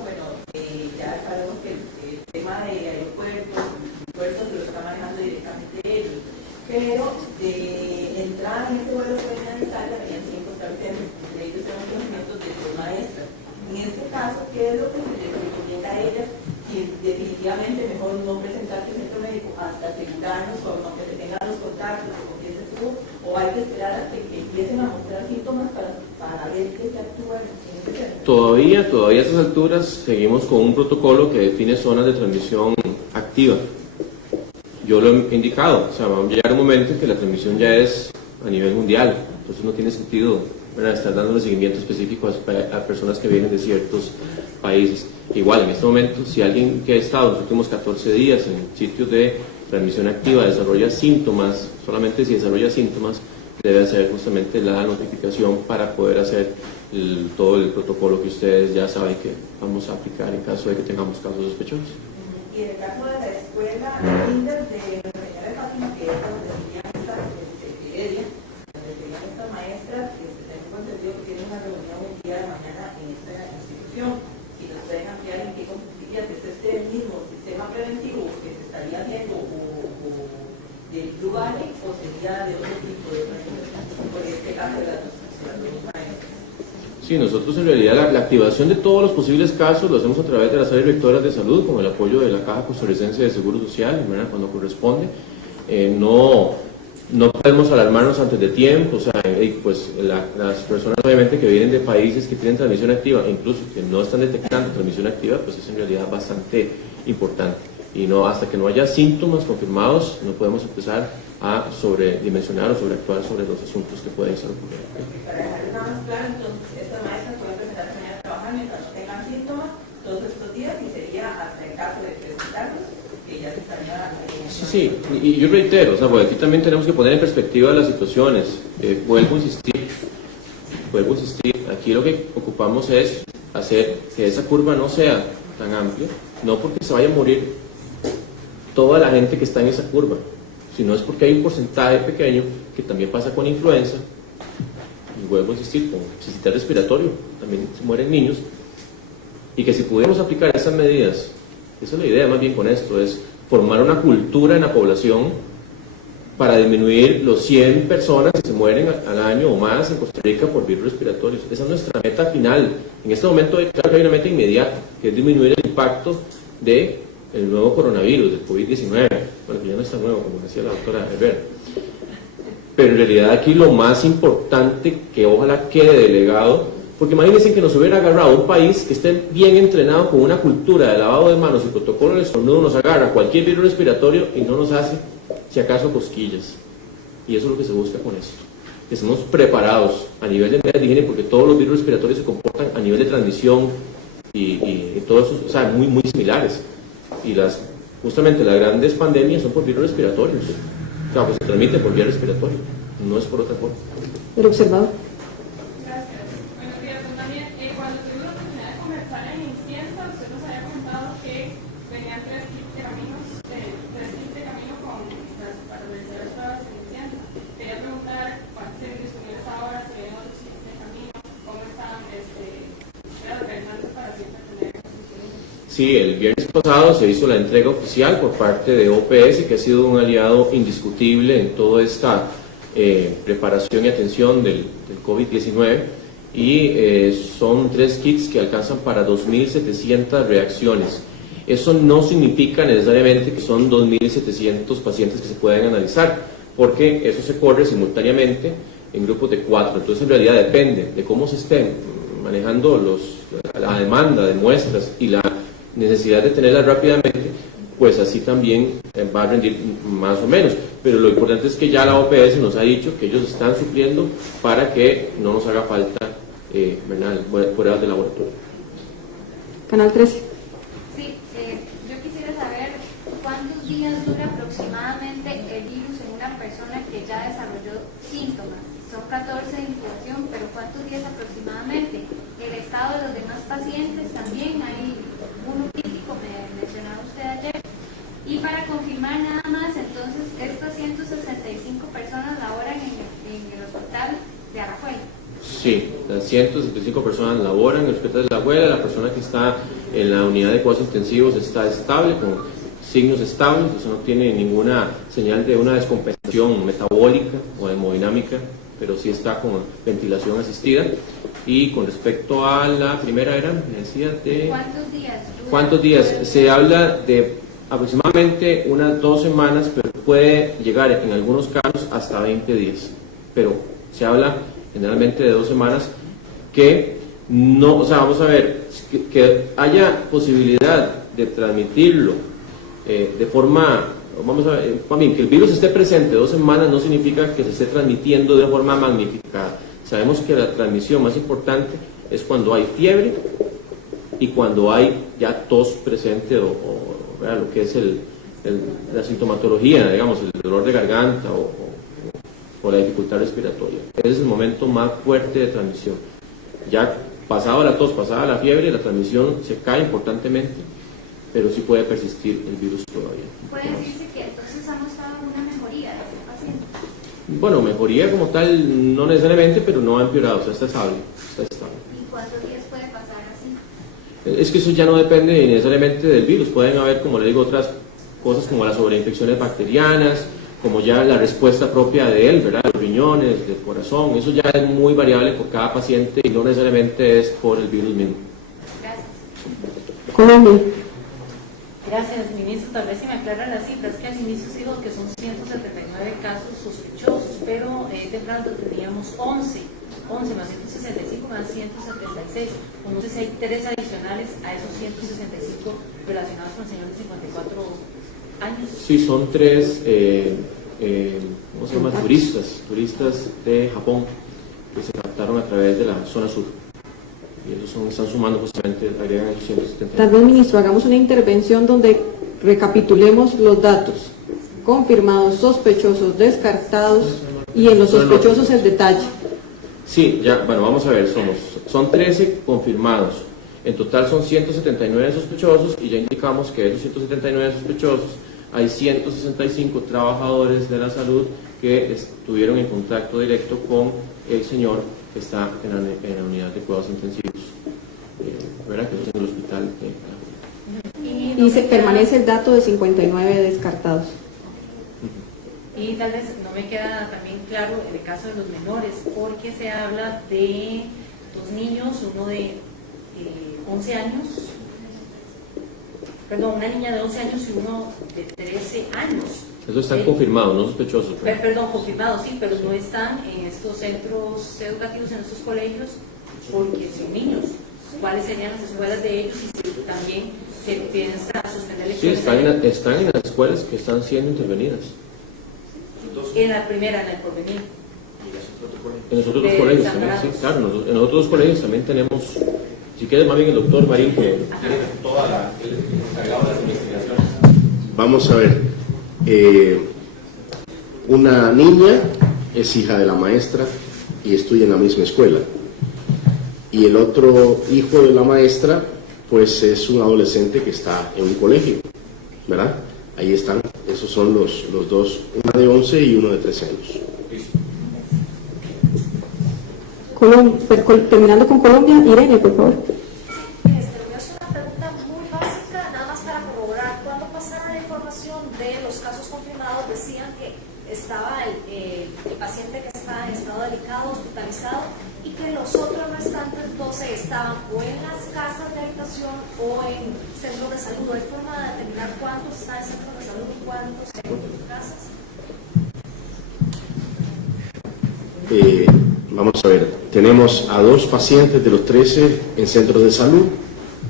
ya sabemos que el tema de aeropuertos, puertos se lo está manejando directamente ellos, pero de entrada en este vuelo que venía de Italia venían 5 carteles, de ellos tenemos conocimientos de 2 maestras. En este caso, ¿qué es lo que se les recomienda a ellas? Y definitivamente mejor no presentarse al centro médico hasta asegurarnos, o aunque se tengan los contactos, o comience tú, o hay que esperar hasta que empiecen a mostrar síntomas para ver qué se actúa en ese centro. Todavía a estas alturas seguimos con un protocolo que define zonas de transmisión activa. Yo lo he indicado, o sea, va a llegar un momento en que la transmisión ya es a nivel mundial, entonces no tiene sentido, ¿verdad?, estar dándole seguimiento específico a personas que vienen de ciertos países. Igual, en este momento, si alguien que ha estado en los últimos 14 días en sitios de transmisión activa desarrolla síntomas, solamente si desarrolla síntomas, debe hacer justamente la notificación para poder hacer todo el protocolo que ustedes ya saben que vamos a aplicar en caso de que tengamos casos sospechosos. Y en el caso de la escuela Kinder de la señora de Fátima, que es donde tenían estas Heredia, donde tenían estas maestras, que tengo entendido que tienen una reunión el día de mañana en esta institución. Si nos pueden ampliar en qué consistiría, si es este mismo sistema preventivo que se estaría haciendo o del Blue Valley, o sería de otro tipo de organización, por este caso de las dos maestras. Sí, nosotros en realidad la activación de todos los posibles casos lo hacemos a través de las áreas rectoras de salud con el apoyo de la Caja Costarricense de Seguro Social, ¿verdad?, cuando corresponde. No podemos alarmarnos antes de tiempo, o sea, pues las personas obviamente que vienen de países que tienen transmisión activa, incluso que no están detectando transmisión activa, pues es en realidad bastante importante. Y no, hasta que no haya síntomas confirmados, no podemos empezar a sobredimensionar o sobreactuar sobre los asuntos que pueden estar ocurriendo. Para dejar nada más claro, entonces estas maestras pueden presentarse mañana a trabajar mientras no tengan síntomas todos estos días, y sería hasta el caso de presentarlos que ya se estaría... Sí, y yo reitero, o sea, porque aquí también tenemos que poner en perspectiva las situaciones. Vuelvo a insistir, aquí lo que ocupamos es hacer que esa curva no sea tan amplia, no porque se vaya a morir toda la gente que está en esa curva, sino es porque hay un porcentaje pequeño que también pasa con influenza, y vuelvo a insistir, con sistema respiratorio, también se mueren niños, y que si pudiéramos aplicar esas medidas, esa es la idea más bien con esto, es formar una cultura en la población para disminuir los 100 personas que se mueren al año o más en Costa Rica por virus respiratorios. Esa es nuestra meta final. En este momento, claro que hay una meta inmediata, que es disminuir el impacto de el nuevo coronavirus, del COVID-19, bueno, que ya no está nuevo, como decía la doctora Herrera. Pero en realidad aquí lo más importante, que ojalá quede delegado, porque imagínense que nos hubiera agarrado un país que esté bien entrenado con una cultura de lavado de manos y protocolo de estornudo, nos agarra cualquier virus respiratorio y no nos hace, si acaso, cosquillas. Y eso es lo que se busca con esto, que estemos preparados a nivel de medidas de higiene, porque todos los virus respiratorios se comportan a nivel de transmisión y todo eso, o sea, muy similares. Y justamente las grandes pandemias son por virus respiratorios, o sea, pues se transmiten por vía respiratoria, no es por otra cosa. El observador. Gracias. Buenos días, don Daniel. Cuando tuvimos la oportunidad de conversar en Inciensa, usted nos había comentado que venían 3 kits de camino para realizar las pruebas en Inciensa. Quería preguntar cuántos tienen disponibles ahora, si vienen otros kits de camino, cómo están organizando para siempre tener disponibles. Sí, el viernes pasado se hizo la entrega oficial por parte de OPS, que ha sido un aliado indiscutible en toda esta preparación y atención del COVID-19, y son 3 kits que alcanzan para 2.700 reacciones. Eso no significa necesariamente que son 2.700 pacientes que se pueden analizar, porque eso se corre simultáneamente en grupos de 4. Entonces, en realidad depende de cómo se estén manejando la demanda de muestras y la necesidad de tenerlas rápidamente, pues así también va a rendir más o menos. Pero lo importante es que ya la OPS nos ha dicho que ellos están supliendo para que no nos haga falta pruebas de laboratorio. Canal 13. Sí, yo quisiera saber cuántos días dura aproximadamente el virus en una persona que ya desarrolló síntomas. Son 14 de incubación, pero ¿cuántos días aproximadamente? El estado de los demás pacientes también hay uno crítico, me mencionaba usted ayer. Y para confirmar nada más, entonces, estas 165 personas laboran en el hospital de Alajuela. Sí, las 175 personas laboran en el hospital de Alajuela. La persona que está en la unidad de cuidados intensivos está estable, con signos estables, o sea, no tiene ninguna señal de una descompensación metabólica o hemodinámica, pero sí está con ventilación asistida. Y con respecto a la primera me decía de... ¿Cuántos días? ¿Cuántos días? Se habla de aproximadamente unas 2 semanas, pero puede llegar en algunos casos hasta 20 días. Pero se habla generalmente de 2 semanas, que no, o sea, vamos a ver, que haya posibilidad de transmitirlo de forma, vamos a ver, que el virus esté presente 2 semanas no significa que se esté transmitiendo de forma magnificada. Sabemos que la transmisión más importante es cuando hay fiebre y cuando hay ya tos presente o lo que es la sintomatología, digamos, el dolor de garganta o la dificultad respiratoria. Ese es el momento más fuerte de transmisión. Ya pasada la tos, pasada la fiebre, la transmisión se cae importantemente, pero sí puede persistir el virus todavía. ¿Puede decirse que entonces ha mostrado una mejoría de ese paciente? Bueno, mejoría como tal no necesariamente, pero no ha empeorado, o sea, está estable. ¿Y cuántos días puede pasar así? Es que eso ya no depende necesariamente del virus. Pueden haber, como le digo, otras cosas como las sobreinfecciones bacterianas, como ya la respuesta propia de él, ¿verdad? Los riñones, del corazón. Eso ya es muy variable por cada paciente y no necesariamente es por el virus mismo. Gracias. Colombia. Gracias, ministro. Tal vez si me aclaran las cifras, que al inicio se dijo que son 179 casos sospechosos, pero de pronto teníamos 11 más 165 más 176. No sé si hay 3 adicionales a esos 165 relacionados con el señor de 54 años. Sí, son 3, ¿cómo se llama? Turistas de Japón que se captaron a través de la zona sur. Y ellos están sumando justamente, agregan esos 170. Tal vez, ministro, hagamos una intervención donde recapitulemos los datos confirmados, sospechosos, descartados y en los sospechosos el detalle. Sí, ya, bueno, vamos a ver, son 13 confirmados. En total son 179 sospechosos y ya indicamos que de esos 179 sospechosos hay 165 trabajadores de la salud que estuvieron en contacto directo con el señor que está en la unidad de cuidados intensivos, ¿verdad? Que es en el hospital. Y se permanece el dato de 59 descartados. Y tal vez no me queda también claro el caso de los menores, porque se habla de 2 niños, uno de 11 años perdón, una niña de 11 años y uno de 13 años. Eso están confirmados, no sospechosos. Perdón, confirmados, sí, pero no están en estos centros educativos, en estos colegios, porque son niños. ¿Cuáles serían las escuelas de ellos y si también se piensa suspender lecciones? Sí, están en las escuelas que están siendo intervenidas. En la primera, en el Porvenir. En los otros dos colegios también, sí, claro, en los otros dos colegios también tenemos, si quieres más bien el doctor Marín, que tiene toda la, el encargado de las investigaciones. Vamos a ver, una niña es hija de la maestra y estudia en la misma escuela, y el otro hijo de la maestra pues es un adolescente que está en un colegio, ¿verdad? Ahí están, esos son los dos, una de 11 y uno de 13 años. Terminando con Colombia, Irene, por favor. Voy a hacer una pregunta muy básica, nada más para corroborar. Cuando pasaron la información de los casos confirmados, decían que estaba el paciente que está en estado delicado, hospitalizado, y que los otros restantes 12 estaban o en las casas de habitación o en centros de salud. ¿Hay forma de determinar cuántos están en centros de salud y cuántos en casas? Vamos a ver, tenemos a 2 pacientes de los 13 en centros de salud,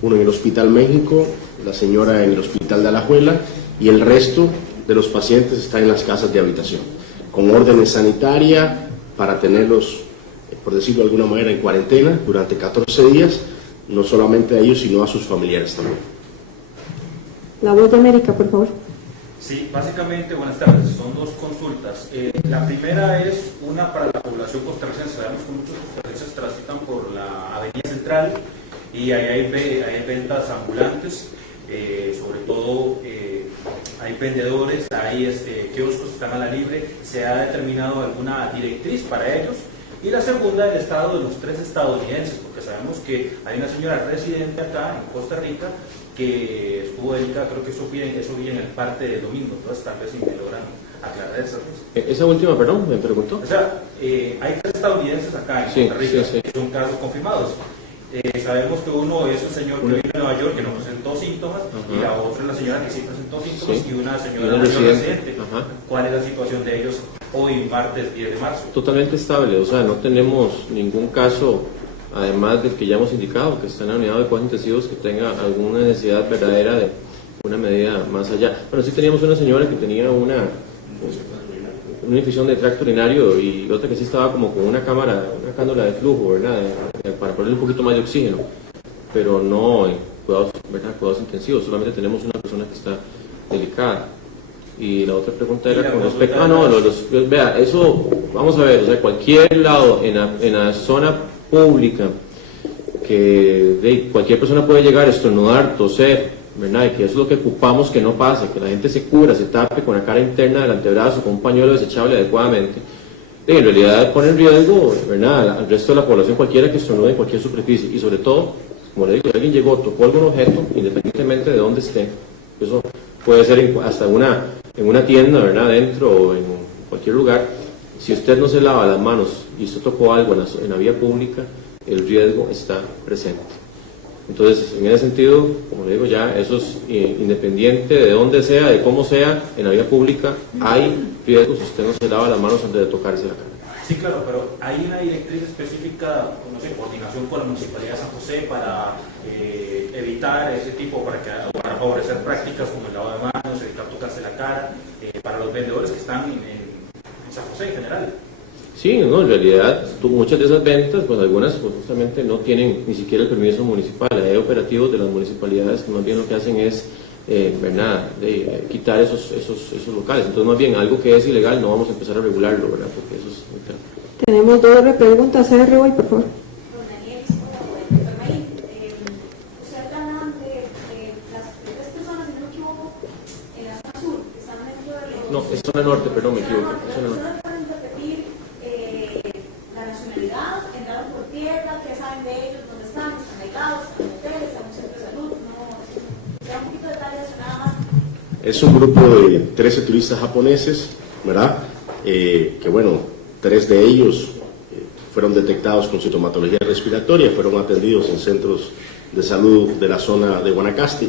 uno en el Hospital México, la señora en el Hospital de Alajuela, y el resto de los pacientes están en las casas de habitación, con órdenes sanitarias para tenerlos, por decirlo de alguna manera, en cuarentena durante 14 días, no solamente a ellos, sino a sus familiares también. La Voz de América, por favor. Sí, básicamente, buenas tardes, son 2 consultas. La primera es una para la población costarricense. Sabemos que muchos costarricenses transitan por la Avenida Central y ahí hay ventas ambulantes, sobre todo hay vendedores, hay kioscos que están a la libre. ¿Se ha determinado alguna directriz para ellos? Y la segunda, el estado de los 3 estadounidenses, porque sabemos que hay una señora residente acá en Costa Rica que estuvo delicada, creo que eso vi en el parte de domingo, entonces tal vez si me logran aclarar eso. Esa última, perdón, me preguntó. O sea, hay 3 estadounidenses acá en Costa Rica, que son casos confirmados. Sabemos que uno es un señor que vive en Nueva York que no presentó síntomas, y la otra es la señora que sí presentó síntomas, y una señora residente. ¿Cuál es la situación de ellos hoy, martes 10 de marzo? Totalmente estable, o sea, no tenemos ningún caso, además del que ya hemos indicado, que está en la unidad de cuidados intensivos, que tenga alguna necesidad verdadera de una medida más allá. Pero sí teníamos una señora que tenía una infección de tracto urinario y otra que sí estaba como con una cámara, una cánula de flujo, ¿verdad? Para ponerle un poquito más de oxígeno, pero no en cuidados intensivos, solamente tenemos una persona que está delicada. Y la otra pregunta era con respecto vea, eso, vamos a ver, o sea, cualquier lado en la zona pública que cualquier persona puede llegar, estornudar, toser, ¿verdad? Y que eso es lo que ocupamos que no pase, que la gente se cubra, se tape con la cara interna del antebrazo con un pañuelo desechable adecuadamente. Y en realidad pone en riesgo, ¿verdad?, al resto de la población cualquiera que estornude en cualquier superficie, y sobre todo, como le digo, si alguien llegó, tocó algún objeto, independientemente de dónde esté, eso puede ser hasta en una tienda, ¿verdad?, dentro o en cualquier lugar. Si usted no se lava las manos y usted tocó algo en la vía pública, el riesgo está presente. Entonces, en ese sentido, como le digo ya, eso es independiente de dónde sea, de cómo sea, en la vía pública hay riesgos si usted no se lava las manos antes de tocarse la cara. Sí, claro, pero hay una directriz específica, no sé, coordinación con la Municipalidad de San José para evitar ese tipo, para favorecer prácticas como el lavado de manos, evitar tocarse la cara, para los vendedores que están en San José en general. Sí, no, en realidad muchas de esas ventas, pues algunas pues, justamente no tienen ni siquiera el permiso municipal. Hay operativos de las municipalidades que más bien lo que hacen es quitar esos locales. Entonces más bien algo que es ilegal no vamos a empezar a regularlo, ¿verdad? Porque eso es muy claro. Tenemos 2 repreguntas, hoy, por favor. Usted habla de las 3 personas, si no me equivoco, en la zona sur, que están dentro de los... No, es zona norte, perdón, me equivoco. ¿Pueden repetir la nacionalidad, entraron por tierra, qué saben de ellos, dónde están aislados, están en hoteles, están en un centro de salud? No, da un poquito de detalles nada más. Es un grupo de 13 turistas japoneses, ¿verdad? Que bueno, 3 de ellos fueron detectados con sintomatología respiratoria, fueron atendidos en centros de salud de la zona de Guanacaste.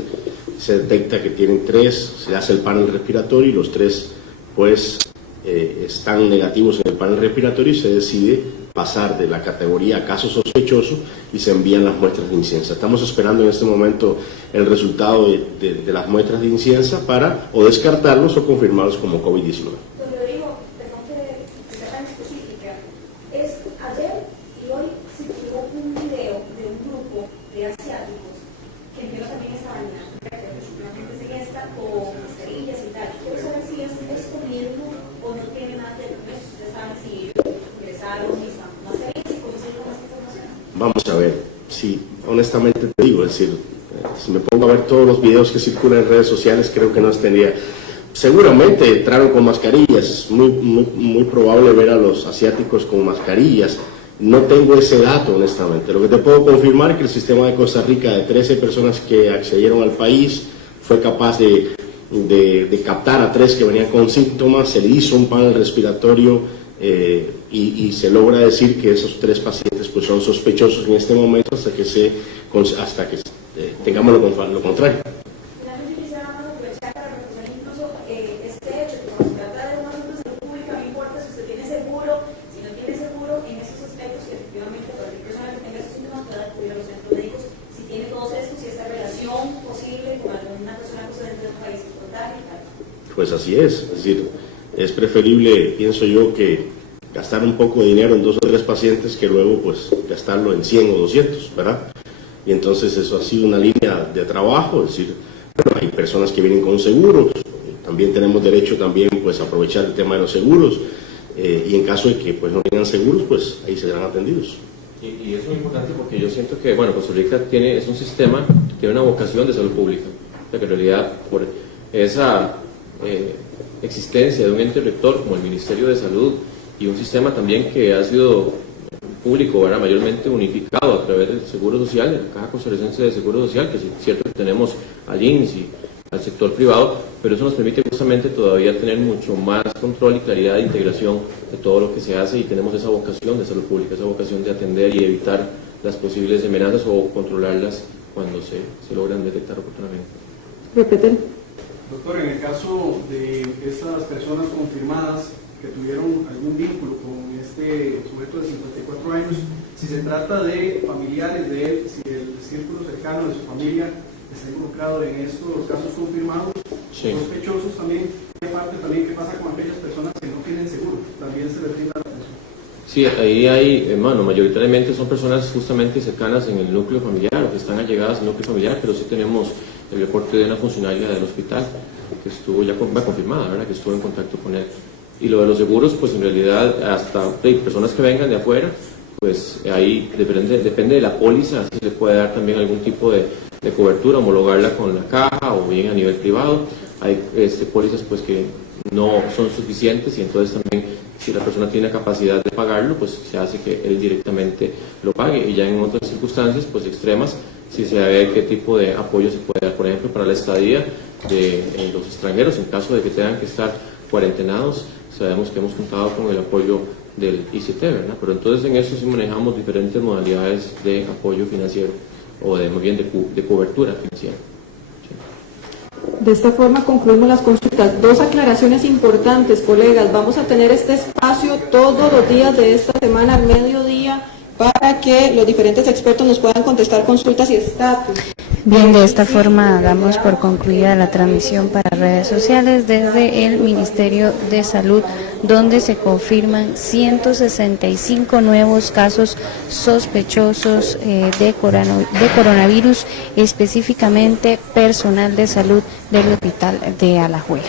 se detecta que tienen 3, se hace el panel respiratorio y los 3 pues están negativos en el panel respiratorio y se decide pasar de la categoría a caso sospechoso y se envían las muestras de inciensa. Estamos esperando en este momento el resultado de las muestras de inciensa para o descartarlos o confirmarlos como COVID-19. Don Rodrigo, perdón que sea tan específica, es ayer y hoy circuló un video de un grupo de asiáticos que entiendo también estaban en esta con mascarillas y tal. Quiero saber si es esto mismo o no tiene nada que ver con eso. Ustedes saben si ingresaron y están con mascarillas y conocieron más información. Vamos a ver, sí, honestamente te digo, es decir, si me pongo a ver todos los videos que circulan en redes sociales, creo que no tendría. Seguramente entraron con mascarillas, es muy probable ver a los asiáticos con mascarillas. No tengo ese dato, honestamente. Lo que te puedo confirmar es que el sistema de Costa Rica, de 13 personas que accedieron al país, fue capaz de captar a 3 que venían con síntomas, se le hizo un panel respiratorio y se logra decir que esos 3 pacientes pues son sospechosos en este momento hasta que tengamos lo contrario. Finalmente quisiera más aprovechar para reconocer incluso este hecho, que cuando se trata de un asunto de salud pública, no importa si usted tiene seguro, si no tiene seguro, en esos aspectos que efectivamente cualquier persona que tenga esos síntomas pueda acudir a los centros médicos si tiene todos estos, si esta relación posible con alguna persona procedente de otro país que contagie y tal. Pues así es decir, es preferible, pienso yo, que gastar un poco de dinero en 2 o 3 pacientes que luego pues gastarlo en 100 o 200, ¿verdad? Y entonces eso ha sido una línea de trabajo, es decir, bueno, hay personas que vienen con seguros, también tenemos derecho también pues a aprovechar el tema de los seguros, y en caso de que pues no tengan seguros, pues ahí serán atendidos. Y eso es muy importante porque yo siento que, bueno, Costa Rica es un sistema que tiene una vocación de salud pública, o sea que en realidad por esa existencia de un ente rector como el Ministerio de Salud y un sistema también que ha sido público, ¿verdad? Mayormente unificado a través del Seguro Social, de la Caja Costarricense de Seguro Social, que es cierto que tenemos al INSS y al sector privado, pero eso nos permite justamente todavía tener mucho más control y claridad de integración de todo lo que se hace y tenemos esa vocación de salud pública, esa vocación de atender y evitar las posibles amenazas o controlarlas cuando se logran detectar oportunamente. Repiten. Doctor, en el caso de estas personas confirmadas que tuvieron algún vínculo con este sujeto de 54 años, si se trata de familiares de él, si el círculo cercano de su familia está involucrado en estos casos confirmados, sí, sospechosos también, y aparte también qué pasa con aquellas personas que no tienen seguro, también se les brinda la atención. Sí, ahí hay, mayoritariamente son personas justamente cercanas en el núcleo familiar o que están allegadas al núcleo familiar, pero sí tenemos el reporte de una funcionaria del hospital que estuvo ya confirmada, ¿verdad? Que estuvo en contacto con él. Y lo de los seguros, pues en realidad hasta personas que vengan de afuera, pues ahí depende de la póliza, así se le puede dar también algún tipo de cobertura, homologarla con la caja o bien a nivel privado. Hay pólizas pues que no son suficientes y entonces también si la persona tiene capacidad de pagarlo, pues se hace que él directamente lo pague, y ya en otras circunstancias pues extremas, si se ve qué tipo de apoyo se puede dar, por ejemplo para la estadía de los extranjeros en caso de que tengan que estar cuarentenados. Sabemos que hemos contado con el apoyo del ICT, ¿verdad? Pero entonces en eso sí manejamos diferentes modalidades de apoyo financiero o más bien de cobertura financiera. De esta forma concluimos las consultas. 2 aclaraciones importantes, colegas. Vamos a tener este espacio todos los días de esta semana al mediodía para que los diferentes expertos nos puedan contestar consultas y estatus. Bien, de esta forma damos por concluida la transmisión para redes sociales desde el Ministerio de Salud, donde se confirman 165 nuevos casos sospechosos de coronavirus, específicamente personal de salud del Hospital de Alajuela.